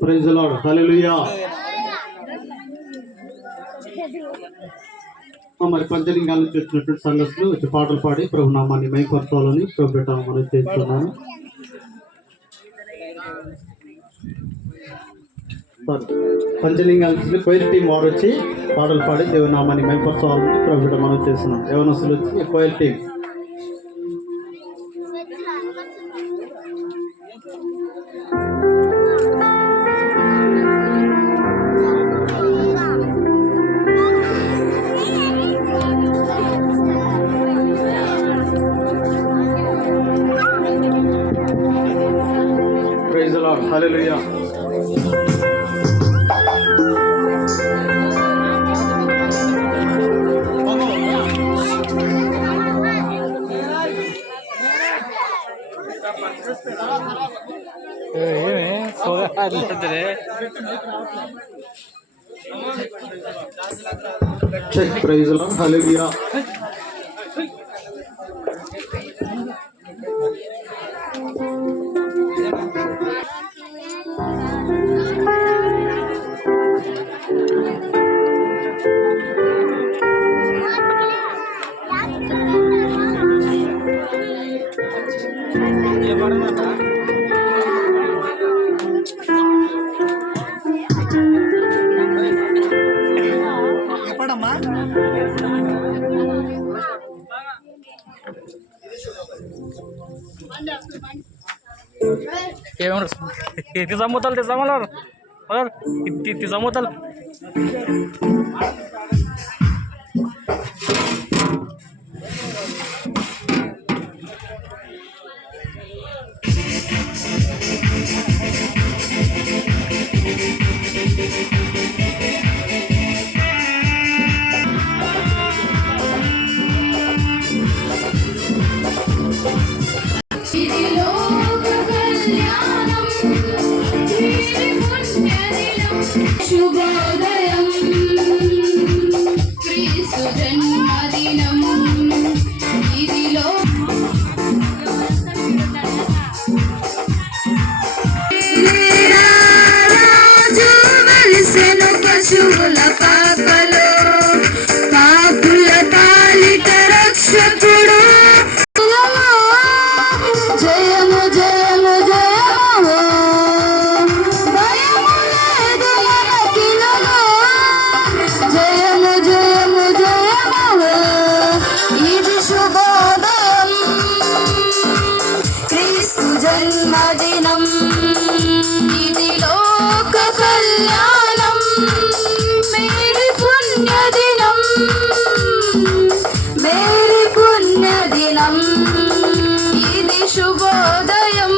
Praise the lord, హల్లెలూయా. మరి పంచలింగాల నుంచి వచ్చినటువంటి సంఘస్థులు వచ్చి పాటలు పాడి ప్రభు నామాన్ని మైపరచాలని ప్రభు మనం చేస్తున్నాను. పంచలింగాల నుంచి కోయిల్ టీం వారు వచ్చి పాటలు పాడి దేవుని నామాన్ని మైపరచాలని ప్రభు మనం చేస్తున్నాం. యవనస్తులు వచ్చి కోయిల్ team. Praise the Lord. Hallelujah. Check. Praise the Lord. Hallelujah. ఏమన్నా తీసమ్ముతారు తీసమ్మన్నారు తీసమ్ముతారు. శుభోదయం క్రీస్తు జన్మదినం ఇదిలో రాజు వెలిసెను పశువుల పాపలో పాపుల పాలిట రక్షకుడు జయము జయము జయము భయము లేదు మనకిలలో జయము జయము జయము ఇది శుభోదయం క్రీస్తు జన్మదినం ఇది లోక కళ్యాణం మేరీ పుణ్యదినం మేరీ పుణ్యదినం ఇది శుభోదయం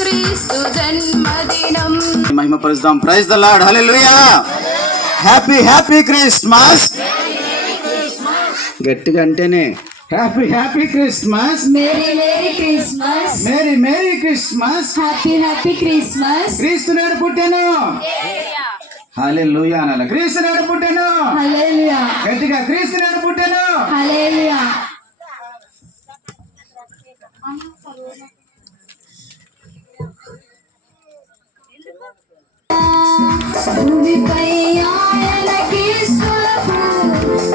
క్రీస్తు జన్మదినం మహిమపరుస్తాం. Praise the lord. Hallelujah. Happy happy Christmas. గట్టిగా అంటేనే happy happy Christmas. Merry merry Christmas merry merry Christmas. Happy happy Christmas క్రీస్తు నాడు పుట్టాను. హల్లెలూయా అనాల. క్రీస్తు నాడు పుట్టాను. హల్లెలూయా గట్టిగా క్రీస్తు నాడు పుట్టాను. హల్లెలూయా భూమిపై ఆయన క్రీస్తులకు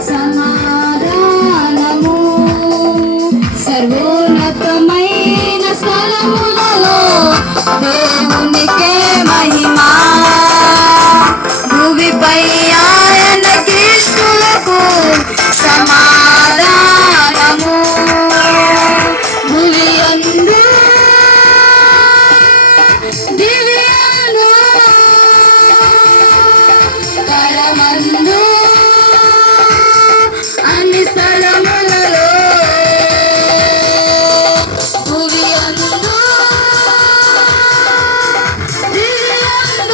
సమాధానము సర్వోన్నతమైన స్థలములలో దేవునికే మహిమా భూమిపై ఆయన క్రీస్తులకు సమాధానము భూమియందు దివ్యను పరమందు అన్ని స్థలములలో భూమియందు దివ్యందు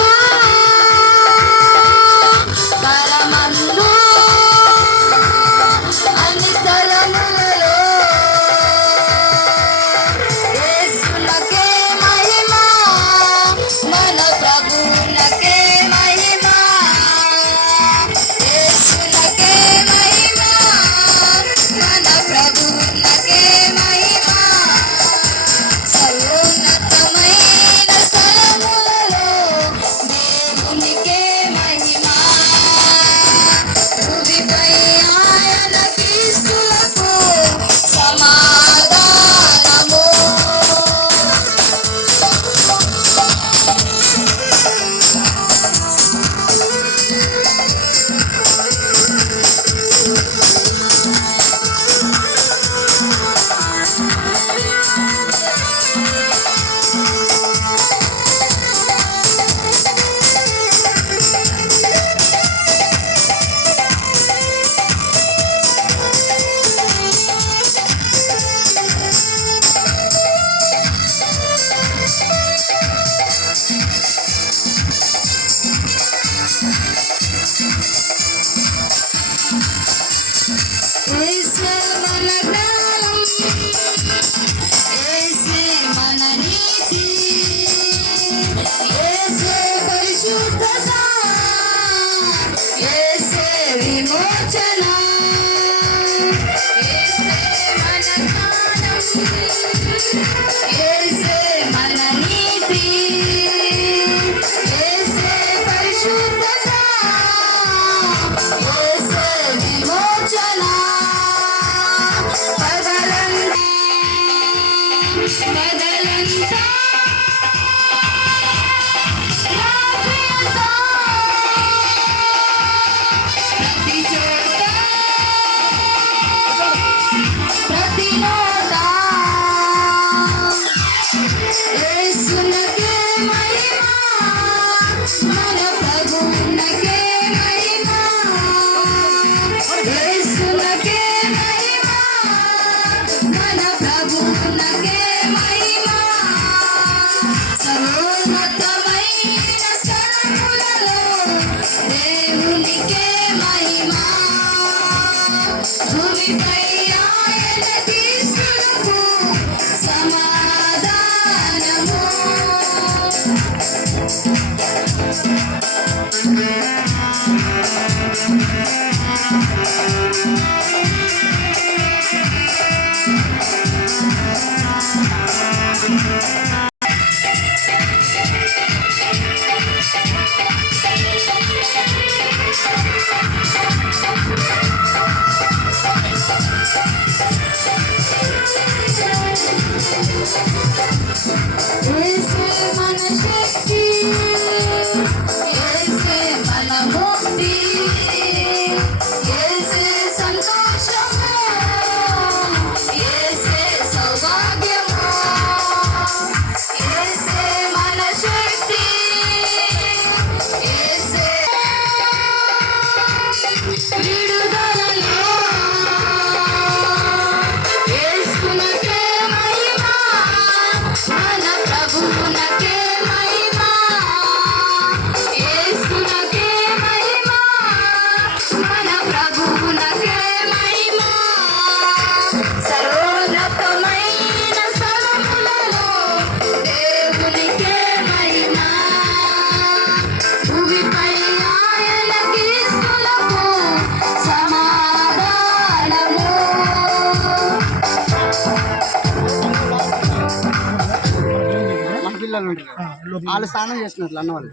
పిల్లలు ఉంటారు వాళ్ళు స్నానం చేస్తున్నారు అన్న వాళ్ళు.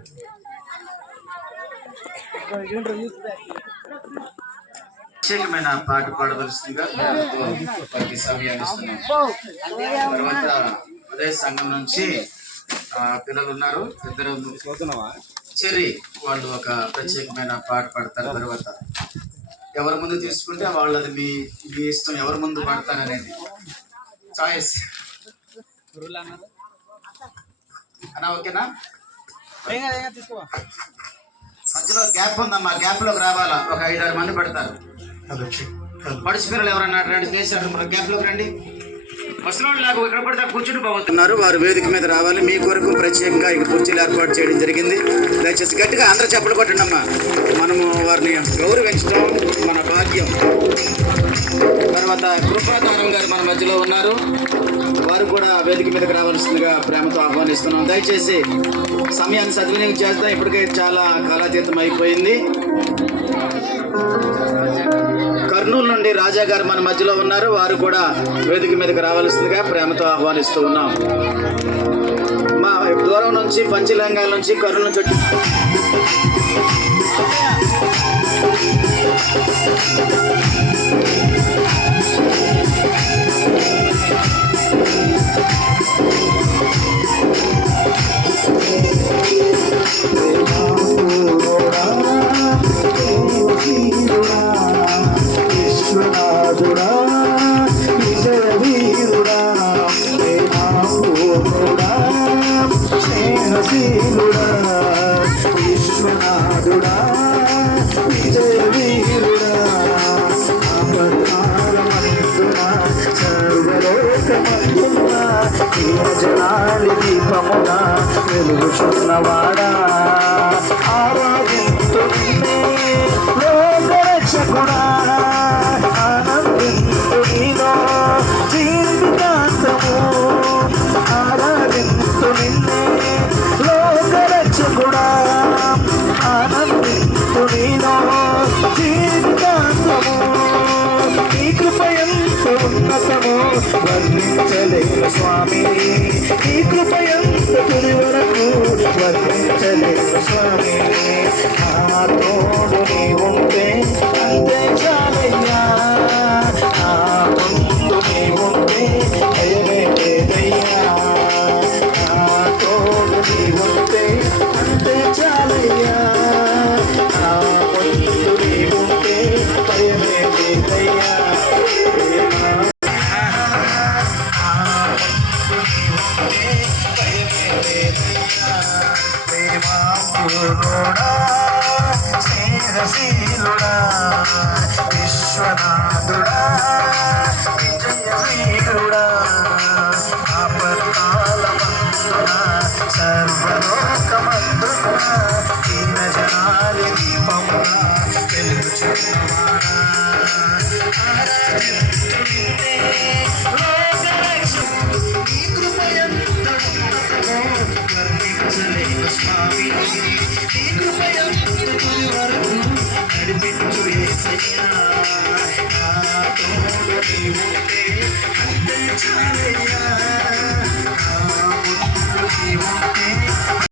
ప్రత్యేకమైన పాట పాడవలసిందిగా వారికి సమయాన్ని ఇస్తున్నాం. తర్వాత ఉదయ సంఘం నుంచి పిల్లలు ఉన్నారు, ఇద్దరు చెర్రీ వాళ్ళు ఒక ప్రత్యేకమైన పాట పాడతారు. తర్వాత ఎవరి ముందు తీసుకుంటే వాళ్ళది మీ మీ ఇష్టం, ఎవరి ముందు పాడతారనేది చాయిస్ అన్నా. ఓకేనా? మధ్యలో గ్యాప్ ఉందమ్మా, గ్యాప్ లోకి రావాలా. ఒక 5-6 మంది పడతారు. పడిచి పిల్లలు ఎవరన్నా రండి, చేశారు గ్యాప్ లోకి రండి. ముసలి నాకు ఇక్కడ పడితే కూర్చుని పోతున్నారు, వారు వేదిక మీద రావాలి. మీ కొరకు ప్రత్యేకంగా ఇక్కడ కుర్చీలు ఏర్పాటు చేయడం జరిగింది. దయచేసి గట్టిగా అందరూ చప్పలు కొట్టండి అమ్మా. మనము వారిని గౌరవించడం మన భాగ్యం. తర్వాత కృపాదానం గారు మన మధ్యలో ఉన్నారు, వారు కూడా వేదిక మీదకి రావాల్సిందిగా ప్రేమతో ఆహ్వానిస్తున్నాం. దయచేసి సమయాన్ని సద్వినియోగం చేస్తాం. ఇప్పటికే చాలా కాలాతీతం అయిపోయింది. కర్నూలు నుండి రాజా గారు మన మధ్యలో ఉన్నారు, వారు కూడా వేదిక మీదకి రావాల్సిందిగా ప్రేమతో ఆహ్వానిస్తూ ఉన్నాం. మా దూరం నుంచి పంచలంగాల నుంచి కర్నూలు నుంచి విశ్వనాథుడా విజయ వీరుడా ప్రేమాపూర్ణుడా స్నేహశీలుడా విశ్వనాథుడా విజయ వీరుడా ఆపత్కాలమందునా సర్వలోకమందునా జనాలి దీపమునా వెలుగుచున్నవాడా ఆరాధింతు నిన్నే లోకరక్షకుడా ఆనందింతు నీలో జీవితాంతము ఆరాధింతు నిన్నే లోకరక్షకుడా ఆనందింతు నీలో జీవితాంతము నీ కృప ఎంత ఉన్నతమో వర్ణించలేను స్వామి నీ కృప ఎంత తుది వరకు వర్ణించలేను స్వామి నా తోడు నీ ఉంటే అంతే చాలయ్యా నా ముందు నీ ఉంటే భయమే లేదయ్యా నా తోడు నీ ఉంటే అంతే చాలయ్యా నా ముందు నీ ఉంటే భయమే లేదయ్యా స్నేహశీలుడా విశ్వనాథుడా విజయ వీరుడా ఆపత్కాలమందున సర్వలోకమందున దీన జనాలి దీపమున వెలుగుచున్నవాడా ఆరాధింతు నిన్నే లోకరక్షకుడా నీ కృప ఎంత ఉన్నతమో వర్ణించలేను స్వామి నీ కృప ఎంత తుది వరకు నడిపించు యేసయ్యా నా తోడు నీ ఉంటే అంతే చాలయ్యా